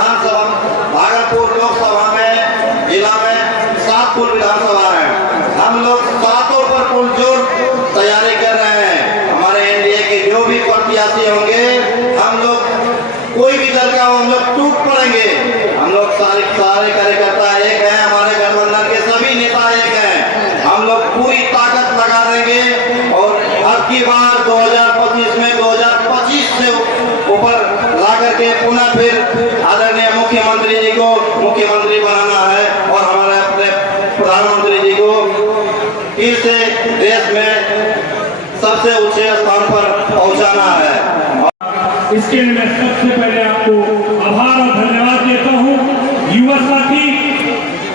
विधानसभा भागलपुर लोकसभा में जिला में 7 कुल विधानसभा है। हम लोग 7 पर पुरजोर तैयारी कर रहे हैं। हमारे एनडीए के जो भी प्रत्याशी होंगे, हम लोग कोई भी दल का हम लोग टूट पड़ेंगे। हम लोग सारे कार्यकर्ता एक है, हमारे गठबंधन के सभी नेता एक हैं। हम लोग पूरी ताकत लगा देंगे और अब की बार 2025 में 2025 से ऊपर ला करके पुनः फिर आदरणीय मुख्यमंत्री जी को मुख्यमंत्री बनाना है और हमारे अपने प्रधानमंत्री जी को फिर से देश में सबसे ऊंचे स्थान पर पहुंचाना है। इसके लिए मैं सबसे पहले आपको आभार और धन्यवाद देता हूँ। युवा साथी,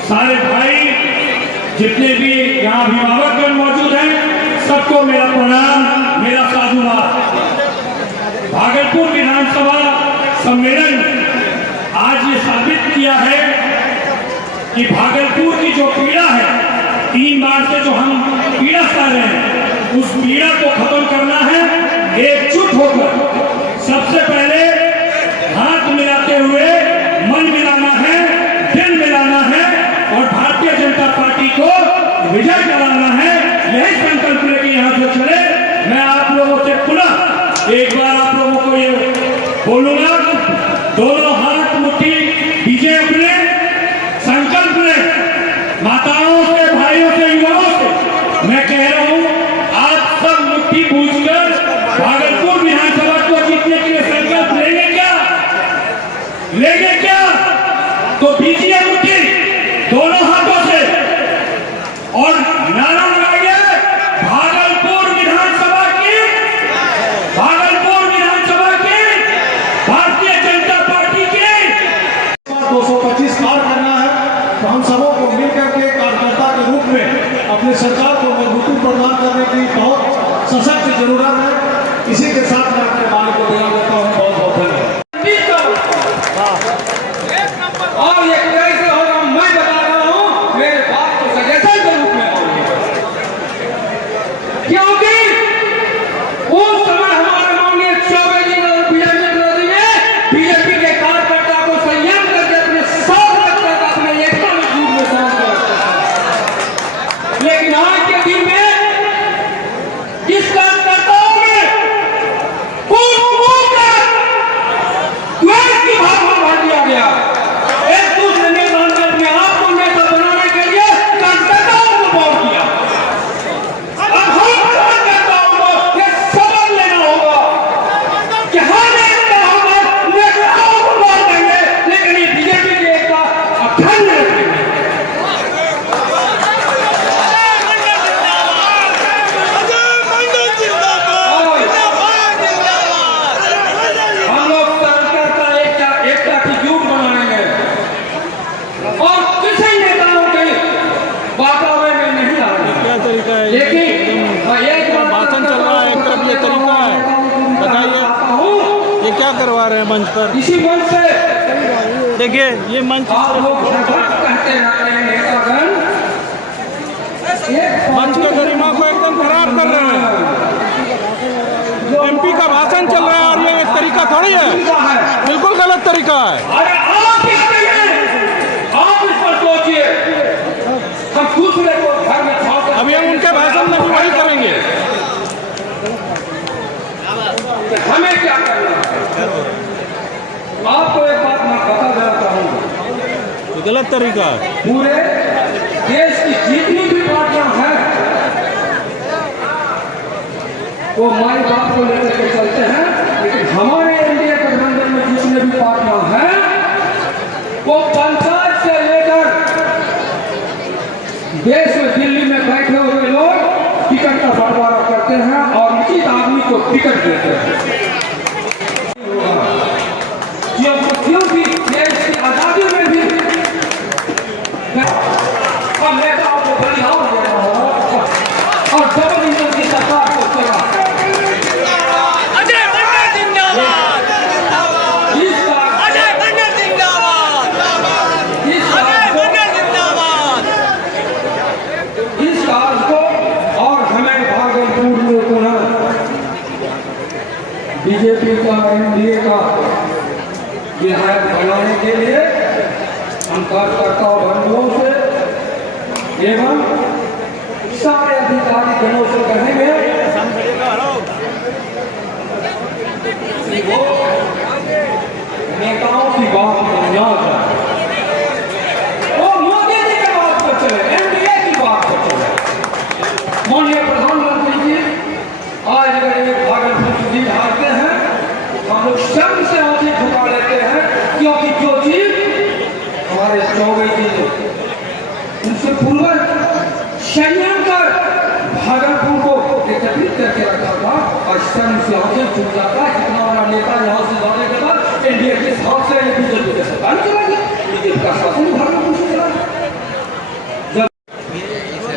सारे भाई, जितने भी यहाँ अभिभावकगण मौजूद हैं, सबको मेरा प्रणाम, मेरा साधुवाद। भागलपुर विधानसभा सम्मेलन आज ये साबित किया है कि भागलपुर की जो पीड़ा है, 3 बार से जो हम पीड़ा सह रहे हैं, उस पीड़ा को खत्म करना है एकजुट होकर। सबसे पहले हाथ मिलाते हुए मन मिलाना है, दिल मिलाना है और भारतीय जनता पार्टी को विजय कराना है। यही संकल्प लेके यहाँ से चले। मैं आप लोगों से पुनः एक बार आप लोगों को ये बोलूंगा, दोनों हाथ मुट्ठी दीजिए, अपने संकल्प ले। माताओं से, भाइयों से, युवाओं से मैं कह रहा हूँ, आप सब मुट्ठी पूछकर भागलपुर विधानसभा को जीतने के लिए संकल्प लेंगे क्या? लेंगे क्या? तो दीजिए मुट्ठी दोनों हाथों से और नारा लगाइए, भागलपुर विधानसभा की, भागलपुर विधानसभा की, भारतीय जनता पार्टी की 225 पार करना है। तो हम सबों को मिलकर के कार्यकर्ता के रूप में अपनी सरकार को मजबूती प्रदान करने की बहुत सशक्त जरूरत है। इसी के साथ मैं अपने मालिक को बयान देता हूँ। बहुत बहुत धन्यवाद। और ये कैसे होगा मैं बता रहा हूँ, मेरे बात को सजेशन के रूप में होगी। क्योंकि उस समय हमारे माननीय चौबे जी बीजेपी के कार्यकर्ता को संयम करके अपने 100 अपने एकता में झूठ में समझ कर, लेकिन आज के दिन में जिस कार्यकर्ताओं में द्वेष की भावना भर दिया गया, एक दूसरे नेता ने अपने आप को नेता बनाने के लिए कार्यकर्ताओं को वोट दिया। अब हम कार्यकर्ताओं को ये सबक लेना होगा कि हर नेता हम नेताओं को वोट देंगे, लेकिन ये बीजेपी की एकता अखंड रखेंगे। हम लोग कार्यकर्ता एकता की जुट बनाएंगे और किसी नेताओं के वातावरण में नहीं आएंगे। क्या तरीका है? लेकिन एक भाषण चल रहा है, एक तरफ ये तरीका है, बताइए ये क्या करवा रहे हैं मंच पर? इसी मंच से देखिए ये मंच आप लोग कहते हैं नेतागण मंच के गरिमा को एकदम खराब कर रहे हैं। एमपी का भाषण चल रहा है और ये एक तरीका थोड़ी है, बिल्कुल गलत तरीका है। अरे आप इस पर सोचिए, हम दूसरे को घर में अभी हम उनके भाषण में भी वही करेंगे। हमें क्या करना है? आपको एक बात मैं बता देता हूँ, ये गलत तरीका है। पूरे देश की जितनी भी पार्टियां हैं वो हमारी बात को लेकर के चलते हैं, लेकिन हमारे एनडीए गठबंधन में जितने भी पार्टियां हैं वो पंचायत से लेकर देश में दिल्ली में बैठे हुए लोग टिकट का बंटवारा करते हैं और उचित आदमी को टिकट देते हैं। क्योंकि देश की आजादी में भी हम नेताओं को बलिदान दे रहा हूं और डबल इंजन की सरकार को चला। इस कार्य को और हमें भागलपुर में पुनः बीजेपी का एनडीए का विधायक भगाने के लिए हम कार्यकर्ता बंधुओं से एवं सारे अधिकारी जनों से कहेंगे कि वो नेताओं की बात न जाए, वो मोदी जी की बात पर चले, एनडीए की बात पर चले। माननीय प्रधानमंत्री जी आज अगर ये भागलपुर की जीत हारते हैं तो हम लोग स्वयं से आंखें झुका लेते हैं, क्योंकि जो जीत हमारे चौबे जी ने उनसे पूर्वज संयम कर भागलपुर को एकत्रित करके रखा था, और स्वयं से आंखें झुक जाता है। जितना बड़ा नेता यहाँ से जाने के बाद एनडीए के हिसाब से बीजेपी के सरकार चलाएगी, बीजेपी का शासन भागलपुर से चलाएगा।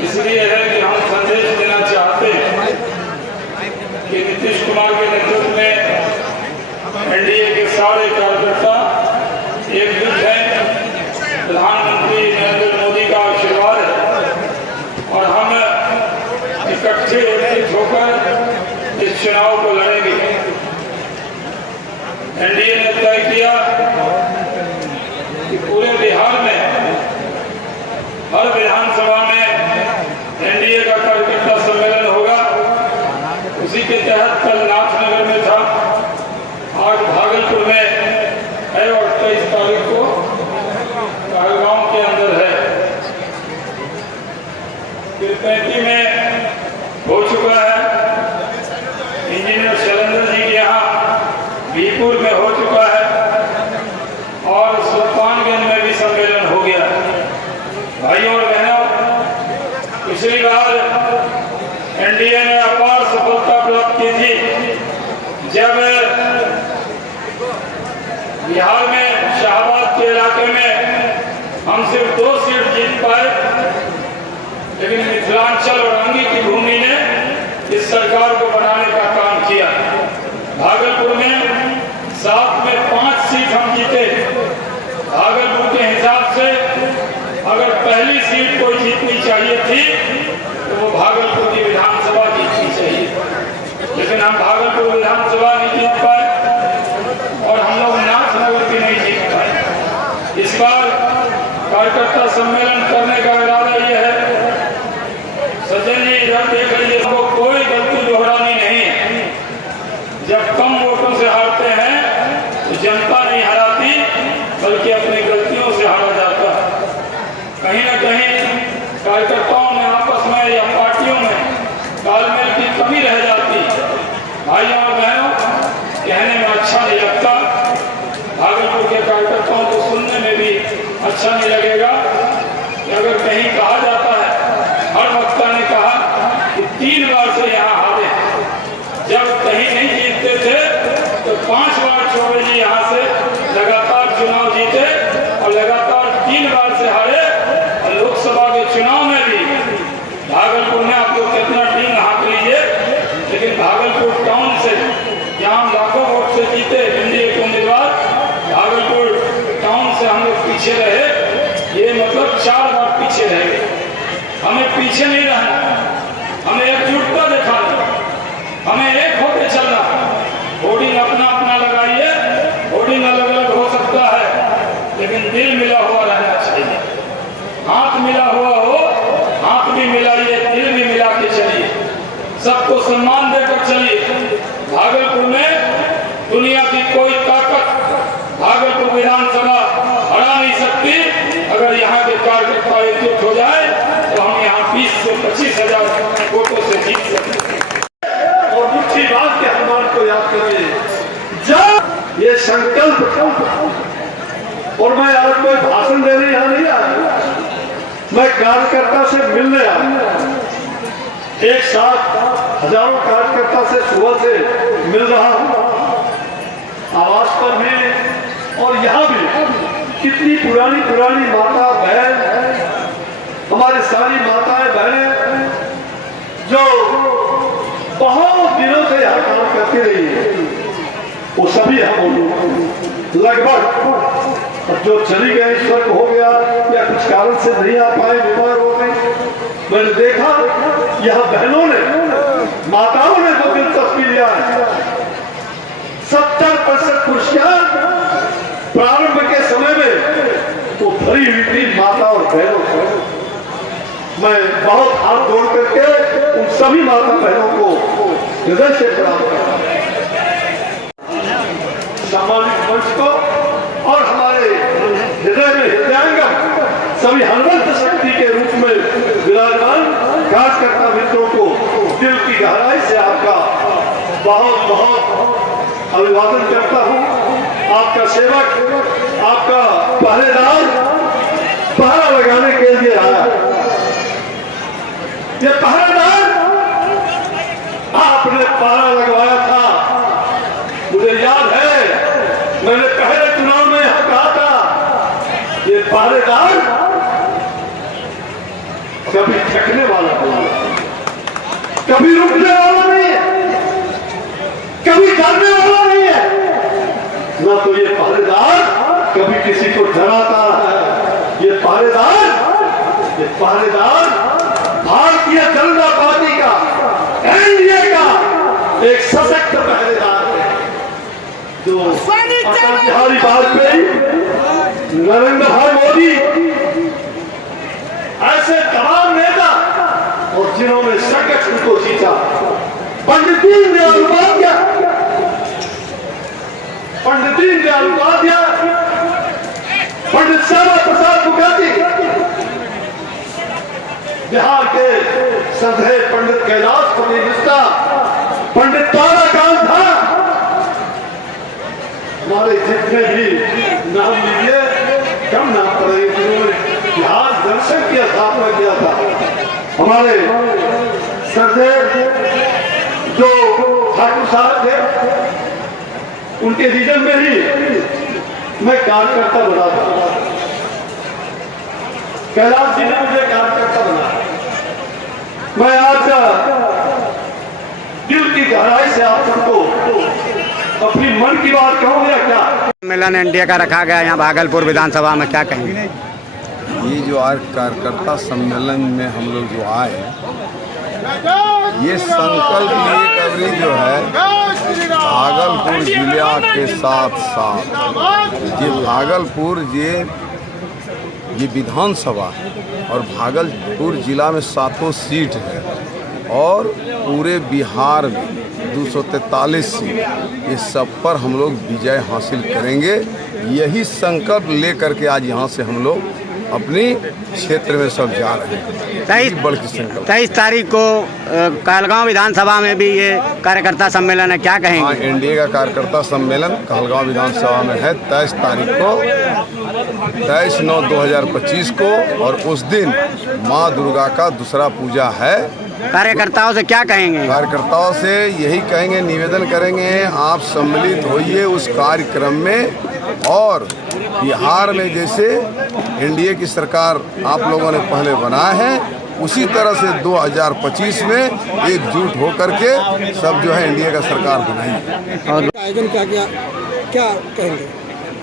इसलिए है कि हम संदेश देना चाहते हैं कि नीतीश कुमार के नेतृत्व में एनडीए के सारे कार्यकर्ता एकजुट हैं। प्रधानमंत्री नरेंद्र मोदी का आशीर्वाद है और हम इकट्ठे एकजुट होकर इस चुनाव को लड़ेंगे। एनडीए ने तय किया कि पूरे बिहार में हर विधानसभा में एनडीए का कार्यकर्ता सम्मेलन होगा। उसी के तहत कल नाथनगर में था, आज भागलपुर में है और 23 तारीख को कहलगांव के अंदर है। तिरपैती में हो चुका है, इंजीनियर शैलेंद्र जी के यहाँ बीपुर में हो चुका है और सुल्तानगंज में भी सम्मेलन हो गया। भाइयों और बहनों, पिछली बार एनडीए ने अपार सफलता प्राप्त की थी जब बिहार में शाहबाद के इलाके में हम सिर्फ 2 सीट जीत पाए, लेकिन मिथिलांचल और अंगी की भूमि ने इस सरकार को बनाने का काम किया। भागलपुर में 7 में 5 सीट हम जीते। भागलपुर के हिसाब से अगर पहली सीट कोई जीतनी चाहिए थी तो वो भागलपुर की विधानसभा जीतनी चाहिए, लेकिन हम भागलपुर विधानसभा नहीं जीत पाए और हम लोग नाथनगर भी नहीं जीत पाए। इस बार कार्यकर्ता सम्मेलन करने का इरादा यह है, सज्जन जी इधर देख लीजिए, वो कोई गलती दोहरानी नहीं है। जब कम वोटों से हारते हैं तो जनता नहीं हराती, बल्कि अपनी गलतियों से हारा जाता है। कहीं न कहीं कार्यकर्ताओं में आपस में या पार्टियों में तालमेल की कमी रह जाती। भाइयों और बहनों, कहने में अच्छा नहीं लगता, भागलपुर के कार्यकर्ताओं को सुनने में भी अच्छा नहीं लगेगा कि अगर कहीं कहा जाता है, हर वक्ता ने कहा कि 3 बार से यहाँ हारे, जब कहीं नहीं जीतते थे तो 5 बार चौबे जी यहाँ से लगातार चुनाव जीते और लगातार 3 बार से हारे। और लोकसभा के चुनाव में भी भागलपुर में आप लोग कितना टीम हाँक लीजिए, लेकिन भागलपुर टाउन से जहाँ लाखों वोट से जीते एनडीए के उम्मीदवार, भागलपुर टाउन से हम लोग पीछे रहे। ये मतलब 4 बार पीछे रह गए। हमें पीछे नहीं रहना, हमें एकजुटता दिखाना, हमें एक होकर चलना। होर्डिंग अपना अपना लगाइए, होर्डिंग अलग अलग हो सकता है, लेकिन दिल मिला हुआ रहना चाहिए। हाथ मिला हुआ हो, हाथ भी मिलाइए, दिल भी मिला के चलिए, सबको सम्मान देकर चलिए। भागलपुर में दुनिया की कोई ताकत भागलपुर विधानसभा हरा नहीं सकती। अगर यहाँ के कार्यकर्ता एकजुट हो जाए तो हम यहाँ 20 से 25 हजार वोटों से जीत सकते हैं। और दूसरी बात के हनुमान को याद करिए, जब ये संकल्प, और मैं आज कोई भाषण देने यहाँ नहीं आया, मैं कार्यकर्ता से मिलने आया। एक साथ हजारों कार्यकर्ता से सुबह से मिल रहा हूँ, आवास पर भी और यहाँ भी। कितनी पुरानी पुरानी माता बहन, हमारी सारी माताएं बहनें जो बहुत दिनों से यहाँ काम करती रही है, वो सभी हम लगभग जो चली गई, स्वर्ग हो गया या कुछ कारण से नहीं आ पाए, बीमार हो गई। मैंने देखा यह बहनों ने, माताओं ने जो दिलचस्पी लिया है, 70% कुर्सियां प्रारंभ के भरी हुई थी माता और बहनों को मैं बहुत हाथ जोड़ करके उन सभी माता बहनों को हृदय से प्रणाम करता हूं। सामाजिक मंच को और हमारे हृदय में हृदयांगम सभी हनुमंत शक्ति के रूप में विराजमान कार्यकर्ता मित्रों को दिल की गहराई से आपका बहुत बहुत अभिवादन करता हूं। आपका सेवक, आपका पहरेदार पहरा लगाने के लिए आया। ये पहरेदार आपने पहरा लगवाया था, मुझे याद है मैंने पहले चुनाव में यहां कहा था ये पहरेदार कभी थकने वाला नहीं है, कभी रुकने वाला नहीं है, कभी डरने वाला नहीं है, ना तो ये पहरेदार कभी किसी को डराता है। ये पहरेदार भारतीय जनता पार्टी का, एनडीए का एक सशक्त पहरेदार है जो अटल बिहारी वाजपेयी, नरेंद्र भाई मोदी ऐसे तमाम नेता और जिन्होंने संगठन को जीता, पंडित दीनदयाल उपाध्याय, पंडित श्यामा प्रसाद मुखर्जी, बिहार के श्रद्धेय पंडित कैलाश पति मिश्रा, पंडित ताराकांत था, हमारे जितने भी नाम लीजिए कम नाम पड़ेंगे जिन्होंने बिहार दर्शन की स्थापना किया था। हमारे श्रद्धेय जो ठाकुर साहब थे उनके रीजन में ही मैं कार्यकर्ता बना था। कैलाश जी ने मुझे कार्यकर्ता बनाया। मैं आज दिल की गहराई से आप सबको अपनी मन की बात कहूँ या क्या? सम्मेलन एनडीए का रखा गया यहाँ भागलपुर विधानसभा में, क्या कहेंगे? ये जो आज कार्यकर्ता सम्मेलन में हम लोग जो आए, ये संकल्प लिए कवरेज जो है भागलपुर जिला के साथ साथ ये भागलपुर ये विधानसभा है और भागलपुर जिला में 7 सीट है और पूरे बिहार में 243 सीट, ये सब पर हम लोग विजय हासिल करेंगे। यही संकल्प लेकर के आज यहाँ से हम लोग अपनी क्षेत्र में सब जा रहे हैं। 23 तारीख को कहलगांव विधानसभा में भी ये कार्यकर्ता सम्मेलन है, क्या कहेंगे? हाँ, एनडीए का कार्यकर्ता सम्मेलन कहलगांव विधानसभा में है 23 तारीख को, 23/9/2025 को, और उस दिन माँ दुर्गा का दूसरा पूजा है। कार्यकर्ताओं से क्या कहेंगे? कार्यकर्ताओं से यही कहेंगे, निवेदन करेंगे आप सम्मिलित होइए उस कार्यक्रम में, और बिहार में जैसे एनडीए की सरकार आप लोगों ने पहले बनाया है उसी तरह से 2025 में एकजुट होकर के सब जो है एनडीए का सरकार बनाएंगे। और आयोजन क्या कहेंगे?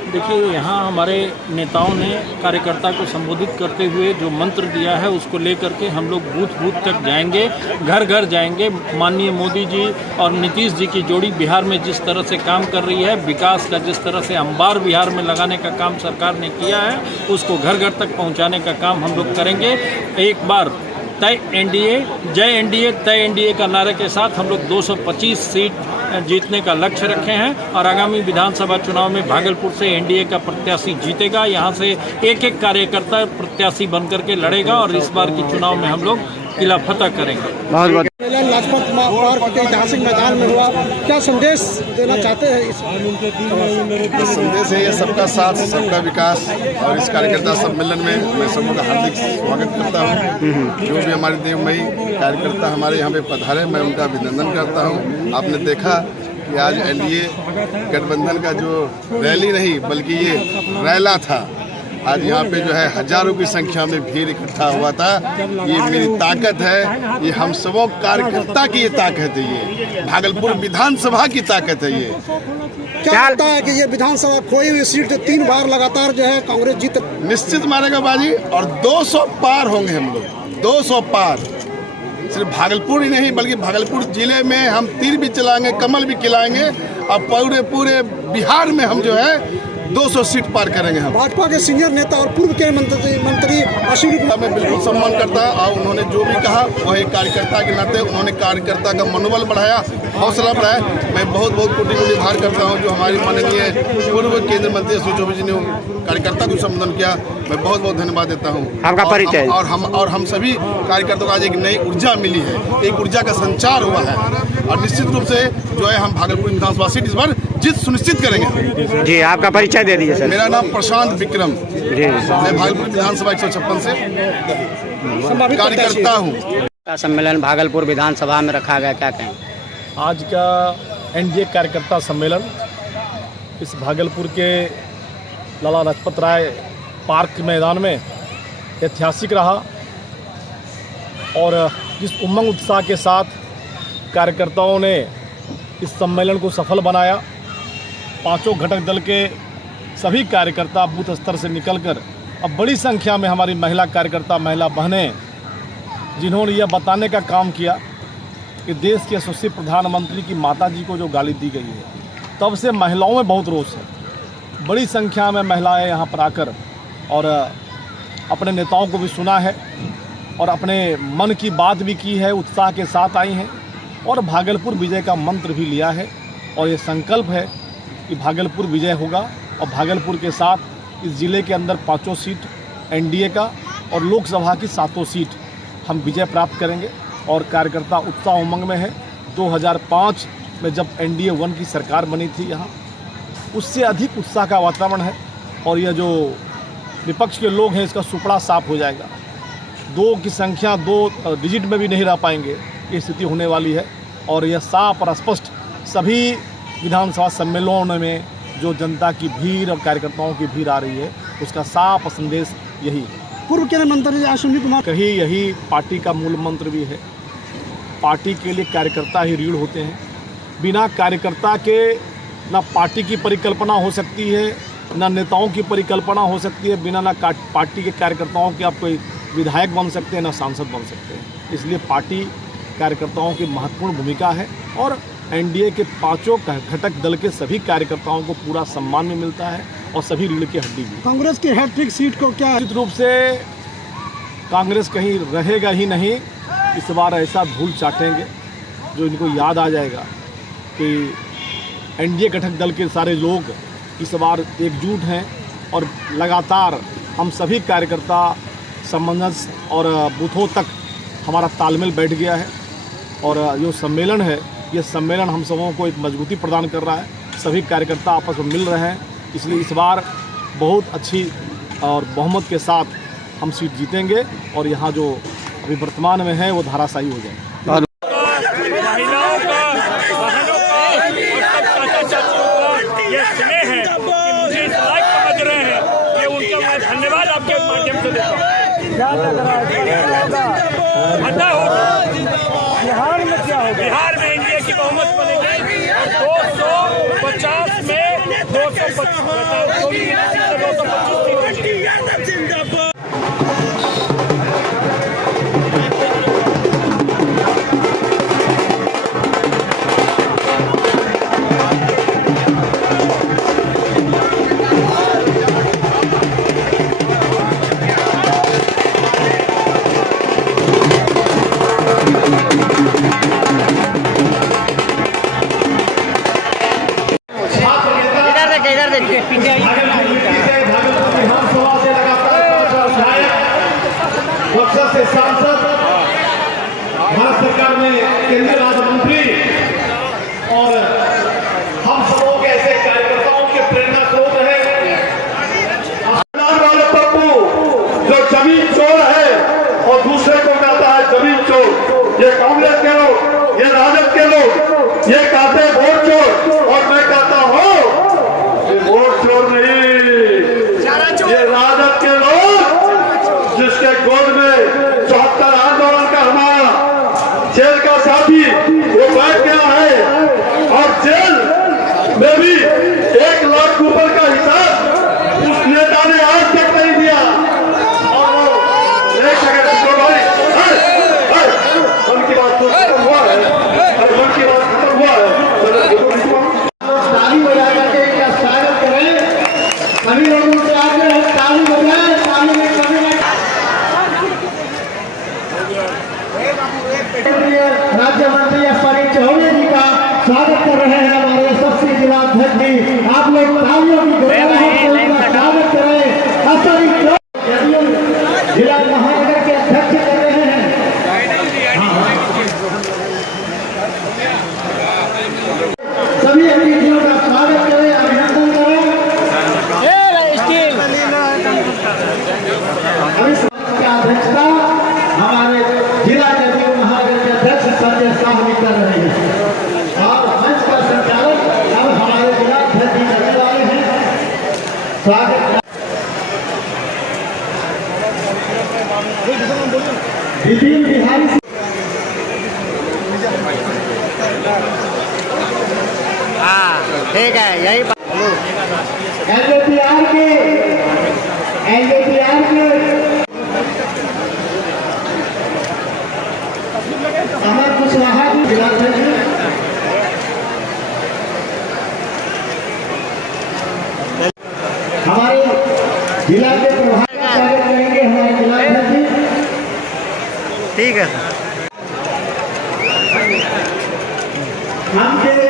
देखिए, यहाँ हमारे नेताओं ने कार्यकर्ता को संबोधित करते हुए जो मंत्र दिया है उसको लेकर के हम लोग बूथ बूथ तक जाएंगे, घर घर जाएंगे। माननीय मोदी जी और नीतीश जी की जोड़ी बिहार में जिस तरह से काम कर रही है, विकास का जिस तरह से अंबार बिहार में लगाने का काम सरकार ने किया है, उसको घर घर तक पहुँचाने का काम हम लोग करेंगे। एक बार तय एनडीए, जय एनडीए, तय एनडीए का नारे के साथ हम लोग 225 सीट जीतने का लक्ष्य रखे हैं और आगामी विधानसभा चुनाव में भागलपुर से एनडीए का प्रत्याशी जीतेगा। यहाँ से एक एक कार्यकर्ता प्रत्याशी बनकर के लड़ेगा और इस बार के चुनाव में हम लोग किला फतह करेंगे। बहुत बहुत सम्मेलन लाजपत पार्क के ऐतिहासिक मैदान में हुआ, क्या संदेश देना चाहते हैं? इस संदेश है ये सबका साथ सबका विकास, और इस कार्यकर्ता सम्मेलन में मैं सबों का हार्दिक स्वागत करता हूँ। जो भी हमारे देवमयी कार्यकर्ता हमारे यहाँ पे पधारे, मैं उनका अभिनंदन करता हूँ। आपने देखा कि आज एनडीए गठबंधन का जो रैली नहीं बल्कि ये रैला था, आज यहाँ पे जो है हजारों की संख्या में भीड़ इकट्ठा हुआ था। ये मेरी ताकत है, ये हम सबों कार्यकर्ता की ये ताकत है, ये भागलपुर विधानसभा की ताकत है। ये क्या लगता है कि ये विधानसभा खोई हुई सीट 3 बार लगातार जो है कांग्रेस जीत निश्चित मारेगा बाजी, और 200 पार होंगे हम लोग, 200 पार। सिर्फ भागलपुर ही नहीं बल्कि भागलपुर जिले में हम तीर भी चलाएंगे, कमल भी खिलाएंगे, और पूरे बिहार में हम जो है 200 सीट पार करेंगे हम। भाजपा के सीनियर नेता और पूर्व केंद्रीय मंत्री अश्विनी कुमार मैं बिल्कुल सम्मान करता और उन्होंने जो भी कहा वह एक कार्यकर्ता के नाते उन्होंने कार्यकर्ता का मनोबल बढ़ाया, हौसला बढ़ाया। मैं बहुत बहुत कोटि कोटि आभार करता हूं जो हमारी माननीय पूर्व केंद्रीय मंत्री अश्विनी चौबे जी ने कार्यकर्ता को संबोधन किया। मैं बहुत बहुत धन्यवाद देता हूं। आपका परिचय? और हम सभी कार्यकर्ताओं को आज एक नई ऊर्जा मिली है, एक ऊर्जा का संचार हुआ है और निश्चित रूप से जो है हम भागलपुर विधानसभा सीट इस बार जीत सुनिश्चित करेंगे। जी, आपका परिचय दे दीजिए सर। मेरा नाम प्रशांत विक्रम जी, मैं भागलपुर विधानसभा 156 से कार्यकर्ता हूँ। सम्मेलन भागलपुर विधानसभा में रखा गया, क्या कहें? आज का एनडीए कार्यकर्ता सम्मेलन इस भागलपुर के लाला लाजपत राय पार्क मैदान में ऐतिहासिक रहा और जिस उमंग उत्साह के साथ कार्यकर्ताओं ने इस सम्मेलन को सफल बनाया। पांचों घटक दल के सभी कार्यकर्ता बूथ स्तर से निकलकर अब बड़ी संख्या में हमारी महिला कार्यकर्ता, महिला बहनें, जिन्होंने यह बताने का काम किया कि देश के यशस्वी प्रधानमंत्री की माता जी को जो गाली दी गई है, तब से महिलाओं में बहुत रोष है। बड़ी संख्या में महिलाएं यहाँ पर आकर और अपने नेताओं को भी सुना है और अपने मन की बात भी की है, उत्साह के साथ आई हैं और भागलपुर विजय का मंत्र भी लिया है। और ये संकल्प है कि भागलपुर विजय होगा और भागलपुर के साथ इस ज़िले के अंदर 5 सीट एनडीए का और लोकसभा की 7 सीट हम विजय प्राप्त करेंगे। और कार्यकर्ता उत्साह उमंग में है। 2005 में जब एनडीए 1 की सरकार बनी थी यहाँ, उससे अधिक उत्साह का वातावरण है और यह जो विपक्ष के लोग हैं इसका सुपड़ा साफ हो जाएगा। 2 की संख्या 2 डिजिट में भी नहीं रह पाएंगे, ये स्थिति होने वाली है। और यह साफ और स्पष्ट सभी विधानसभा सम्मेलनों में जो जनता की भीड़ और कार्यकर्ताओं की भीड़ आ रही है, उसका साफ संदेश यही है। पूर्व केंद्रीय मंत्री अश्विनी कुमार कहीं यही पार्टी का मूल मंत्र भी है। पार्टी के लिए कार्यकर्ता ही रीढ़ होते हैं। बिना कार्यकर्ता के ना पार्टी की परिकल्पना हो सकती है, ना नेताओं की परिकल्पना हो सकती है। बिना ना पार्टी के कार्यकर्ताओं के आप कोई विधायक बन सकते हैं, ना सांसद बन सकते हैं। इसलिए पार्टी कार्यकर्ताओं की महत्वपूर्ण भूमिका है और एनडीए के 5 घटक दल के सभी कार्यकर्ताओं को पूरा सम्मान भी मिलता है और सभी रीढ़ की हड्डी भी। कांग्रेस की हैट्रिक सीट को क्या निश्चित रूप से कांग्रेस कहीं रहेगा ही नहीं। इस बार ऐसा धूल चाटेंगे जो इनको याद आ जाएगा कि एनडीए घटक दल के सारे लोग इस बार एकजुट हैं और लगातार हम सभी कार्यकर्ता सामंजस्य और बूथों तक हमारा तालमेल बैठ गया है। और जो सम्मेलन है, ये सम्मेलन हम सबों को एक मजबूती प्रदान कर रहा है। सभी कार्यकर्ता आपस में मिल रहे हैं, इसलिए इस बार बहुत अच्छी और बहुमत के साथ हम सीट जीतेंगे और यहाँ जो अभी वर्तमान में है वो धाराशायी हो जाएगी। महिलाओं का, बहनों का और सब चाचा चाचियों का ये स्नेह है कि मुझे इस लायक समझ रहे हैं कि उनका मैं धन्यवाद आपके माध्यम से देता हूँ। क्या लग रहा है? पता होगा बिहार में क्या होगा। बिहार में एनडीए की बहुमत बनेगी और 250 में 225 बक्सर से सांसद, भारत सरकार में केंद्रीय राज्य मंत्री और हम सबों के ऐसे कार्यकर्ताओं के प्रेरणा स्रोत है। वाले पप्पू जो जमीन चोर है और दूसरे को कहता है जमीन चोर, ये कांग्रेस के लोग, ये राजद के लोग, ये कहते हैं वोट चोर और मैं कहता हूँ ये वोट चोर नहीं, ये राजद के लोग जिसके गोद में 74 आंदोलन का हमारा जेल का साथी वो बैठ गया है और जेल में भी 1 लाख ऊपर का हिसाब उस नेता ने आज तक नहीं दिया और वो एक सेकंड मन की बात खत्म हुआ है, मन की बात खत्म हुआ है। ताली बजा करके क्या स्वागत करें की अध्यक्षता हमारे जिला जदयू महानगर के अध्यक्ष संजय शाह भी कर रहे हैं और मंच का संचालन अब हमारे जिला अध्यक्ष जी करने वाले हैं। स्वागत विपिन बिहारी हाँ ठीक है यही एनजेपीआर के अमर कुशवाहा जी जिलाध्यक्ष हमारे जिला के प्रभारी स्वागत करेंगे हमारे जिलाध्यक्ष जी। ठीक है हम के